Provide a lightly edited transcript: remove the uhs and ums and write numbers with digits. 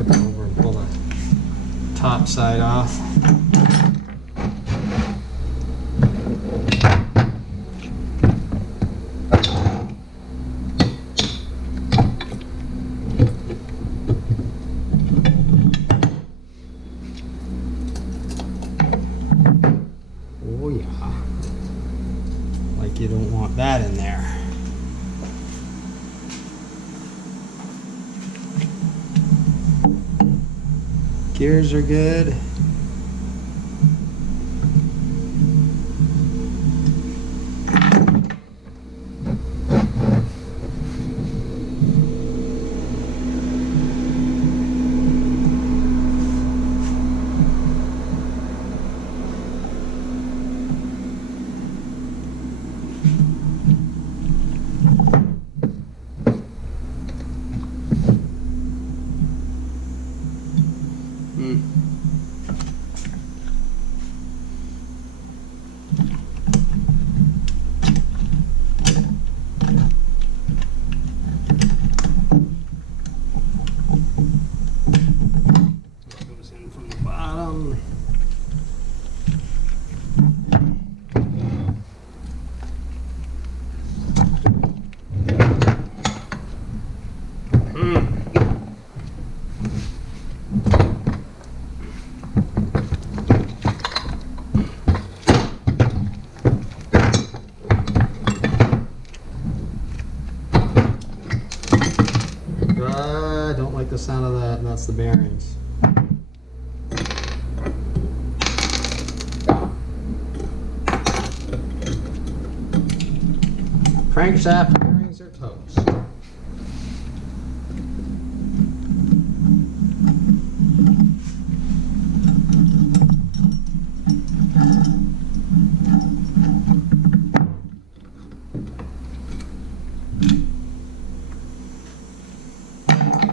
tip it over and pull the top side off. Oh yeah, like you don't want that in there. Gears are good. Goes in from the bottom. I don't like the sound of that, and that's the bearings. Crankshaft